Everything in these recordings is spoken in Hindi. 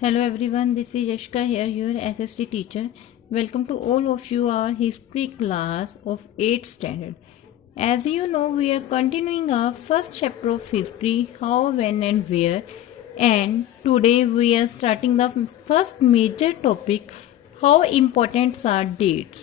Hello everyone, this is Yashka here, your SST teacher. Welcome to all of you our history class of 8th standard. As you know, we are continuing our first chapter of history, how, when and where. And today we are starting the first major topic, how important are dates.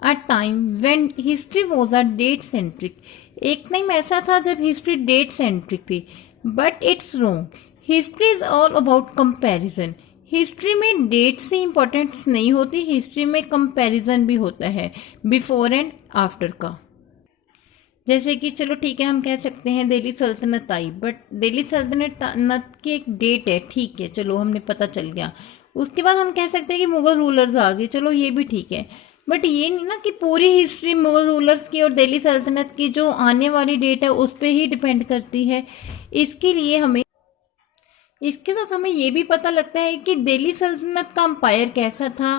A time when history was a date centric. एक टाइम ऐसा था जब हिस्ट्री डेट सेंट्रिक थी, but it's wrong. History is all about comparison. History में डेट से इम्पोर्टेंस नहीं होती, हिस्ट्री में कंपैरिजन भी होता है बिफोर एंड आफ्टर का. जैसे कि चलो ठीक है, हम कह सकते हैं दिल्ली सल्तनत आई, बट दिल्ली सल्तनत की एक डेट है, ठीक है, चलो हमने पता चल गया. उसके बाद हम कह सकते हैं कि मुगल रूलर्स आ गए, चलो ये भी ठीक है. बट ये नहीं ना कि पूरी हिस्ट्री मुगल रूलर्स की और दिल्ली सल्तनत की जो आने वाली डेट है उस पर ही डिपेंड करती है. इसके साथ हमें ये भी पता लगता है कि दिल्ली सल्तनत का अंपायर कैसा था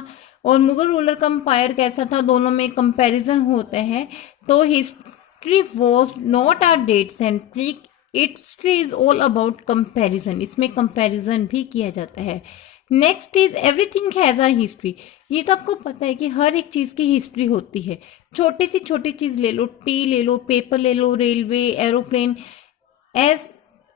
और मुगल रूलर का अंपायर कैसा था, दोनों में कंपैरिजन होता है. तो history was not are date centric, history is all about comparison. इसमें कंपैरिजन भी किया जाता है. Next is everything has a history. ये तो आपको पता है कि हर एक चीज़ की हिस्ट्री होती है. छोटी सी छोटी चीज़ ले लो, टी ले लो, पेपर ले लो, रेलवे, एरोप्लेन, एज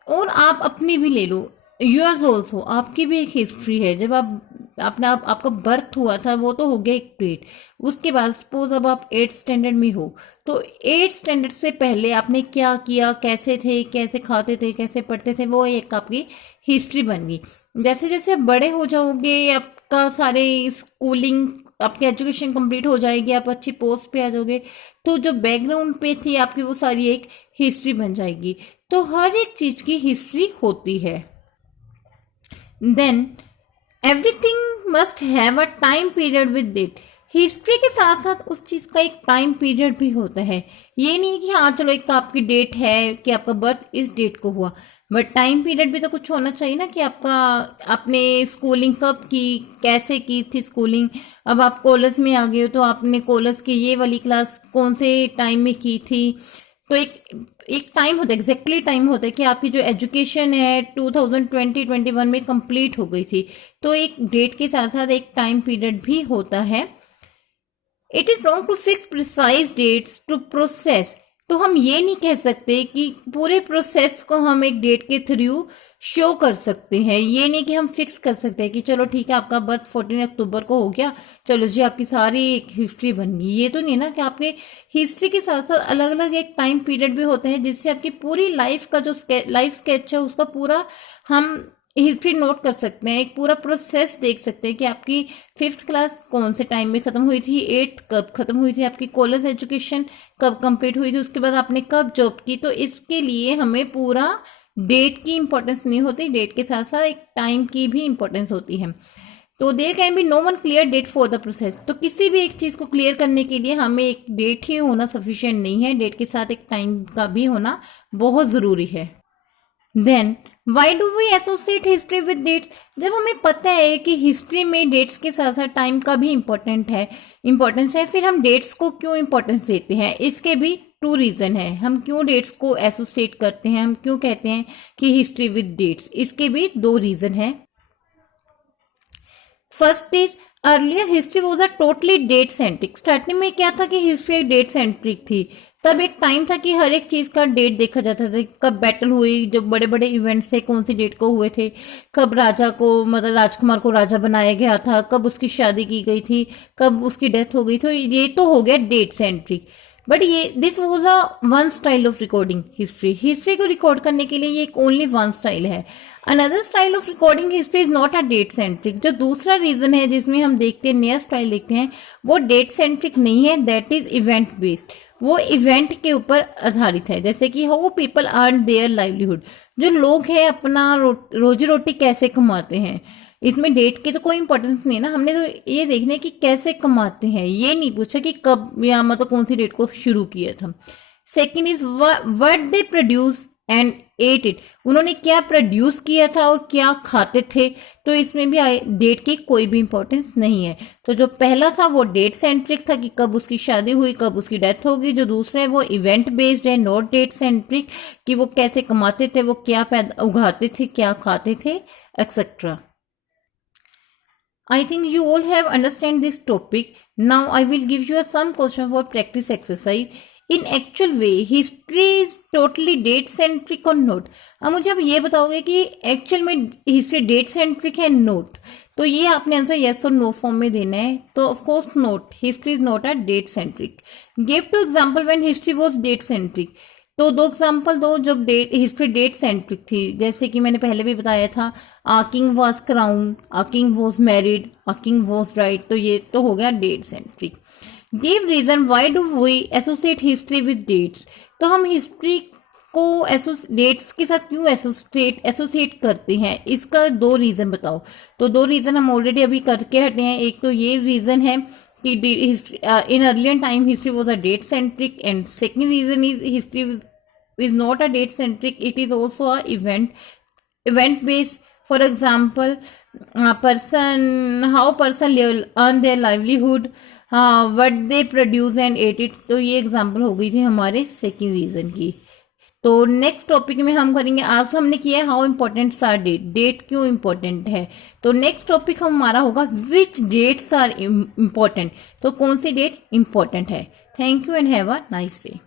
और आप अपनी भी ले लो, यूअर्स ऑल्सो, आपकी भी एक हिस्ट्री है. जब आपका बर्थ हुआ था वो तो हो गया एक डेट. उसके बाद सपोज अब आप 8th स्टैंडर्ड में हो, तो 8th स्टैंडर्ड से पहले आपने क्या किया, कैसे थे, कैसे खाते थे, कैसे पढ़ते थे, वो एक आपकी हिस्ट्री बन गई. जैसे जैसे आप बड़े हो जाओगे, आपका सारे स्कूलिंग, आपकी एजुकेशन कंप्लीट हो जाएगी, आप अच्छी पोस्ट पे आ जाओगे, तो जो बैकग्राउंड पे थी आपकी वो सारी एक हिस्ट्री बन जाएगी. तो हर एक चीज़ की हिस्ट्री होती है. Then everything must have a time period with it. History के साथ साथ उस चीज़ का एक टाइम पीरियड भी होता है. ये नहीं कि हाँ चलो एक आपकी डेट है कि आपका बर्थ इस डेट को हुआ, बट टाइम पीरियड भी तो कुछ होना चाहिए ना कि आपने स्कूलिंग कब की, कैसे की थी स्कूलिंग. अब आप कॉलेज में आ गए हो तो आपने कॉलेज की ये वाली क्लास कौन से टाइम में की थी. तो एक टाइम होता है, एग्जैक्टली टाइम होता है कि आपकी जो एजुकेशन है 2020-21 में कंप्लीट हो गई थी. तो एक डेट के साथ साथ एक टाइम पीरियड भी होता है. It is wrong to fix precise dates to process. तो हम ये नहीं कह सकते कि पूरे प्रोसेस को हम एक डेट के थ्रू शो कर सकते हैं. ये नहीं कि हम फिक्स कर सकते हैं कि चलो ठीक है आपका बर्थ 14 अक्टूबर को हो गया, चलो जी आपकी सारी एक हिस्ट्री बन गई. ये तो नहीं ना कि आपके हिस्ट्री के साथ साथ अलग अलग एक टाइम पीरियड भी होता है जिससे आपकी पूरी लाइफ का जो लाइफ स्केच है उसका पूरा हम हिस्ट्री नोट कर सकते हैं. एक पूरा प्रोसेस देख सकते हैं कि आपकी 5th क्लास कौन से टाइम में ख़त्म हुई थी, 8th कब ख़त्म हुई थी, आपकी कॉलेज एजुकेशन कब कंप्लीट हुई थी, उसके बाद आपने कब जॉब की. तो इसके लिए हमें पूरा डेट की इम्पोर्टेंस नहीं होती, डेट के साथ साथ एक टाइम की भी इम्पोर्टेंस होती है. तो there can be no one clear date for the process. तो किसी भी एक चीज़ को क्लियर करने के लिए हमें एक डेट ही होना सफिशिएंट नहीं है, डेट के साथ एक टाइम का भी होना बहुत ज़रूरी है. Then why do we associate history with dates. जब हमें पता है कि हिस्ट्री में डेट्स के साथ साथ टाइम का भी इम्पोर्टेंस है, फिर हम डेट्स को क्यों इम्पोर्टेंस देते हैं. इसके भी 2 रीज़न है. हम क्यों डेट्स को एसोसिएट करते हैं, हम क्यों कहते हैं कि हिस्ट्री विद डेट्स, इसके भी 2 रीज़न है. First is earlier history was a totally date centric. Starting में क्या था कि हिस्ट्री एक डेट सेंट्रिक थी. तब एक टाइम था कि हर एक चीज़ का डेट देखा जाता था, कब बैटल हुई, जो बड़े बड़े इवेंट्स थे कौन सी डेट को हुए थे, कब राजा को मतलब राजकुमार को राजा बनाया गया था, कब उसकी शादी की गई थी, कब उसकी डेथ हो गई. तो ये तो हो गया डेट सेंट्रिक. बट ये this was a one style of recording history को रिकॉर्ड करने के लिए ये एक ओनली वन स्टाइल है. Another style of recording history is not a date centric. जो दूसरा रीजन है जिसमें हम देखते हैं नया स्टाइल देखते हैं, वो डेट सेंट्रिक नहीं है, दैट इज इवेंट बेस्ड. वो इवेंट के ऊपर आधारित है. जैसे कि how people earn their livelihood. जो लोग हैं अपना रोजी रोटी कैसे कमाते हैं. इसमें डेट की तो कोई इंपॉर्टेंस नहीं है ना, हमने तो ये देखना है कि कैसे कमाते हैं, ये नहीं पूछा कि कब या मतलब कौन सी डेट को शुरू किया था. Second is what they produce and at it, उन्होंने क्या प्रोड्यूस किया था और क्या खाते थे, तो इसमें भी डेट की कोई भी इंपॉर्टेंस नहीं है। तो जो पहला था वो डेट सेंट्रिक था कि कब उसकी शादी हुई, कब उसकी डेथ होगी। जो दूसरा है वो इवेंट बेस्ड है, नॉट डेट सेंट्रिक, कि वो कैसे कमाते थे, वो क्या उगाते थे, क्या खाते थे, etcetera. I think you all have understand this topic. Now I will give you some question for practice exercise. In actual way, history is totally date centric or not? अब मुझे आप ये बताओगे कि एक्चुअल में हिस्ट्री डेट सेंट्रिक है नोट, तो ये आपने आंसर यस और नो फॉर्म में देना है। तो of course not, history is not a date centric. Give two example when history was date centric. तो दो एग्जाम्पल दो जब हिस्ट्री डेट सेंट्रिक थी। जैसे कि मैंने पहले भी बताया था, king was crown, king was married, king was right, तो ये तो हो गया date centric. Give reason why do we associate history with dates. तो हम हिस्ट्री को डेट्स के साथ क्यों एसोसिएट करते हैं, इसका दो रीजन बताओ। तो दो रीजन हम ऑलरेडी अभी करके हटे हैं। एक तो ये रीजन है कि in earlier time history was a date centric, and second reason is history is not a date centric, it is also a event based. For example, how person earn their livelihood, what they produce and ate it. तो ये एग्जाम्पल हो गई थी हमारे सेकेंड रीजन की। तो नेक्स्ट टॉपिक में हम करेंगे, आज हमने किया how important are date, date क्यों इम्पोर्टेंट है। तो नेक्स्ट टॉपिक हमारा होगा विच डेट्स आर इम्पोर्टेंट, तो कौन सी डेट इम्पोर्टेंट है। Thank you and have a nice day.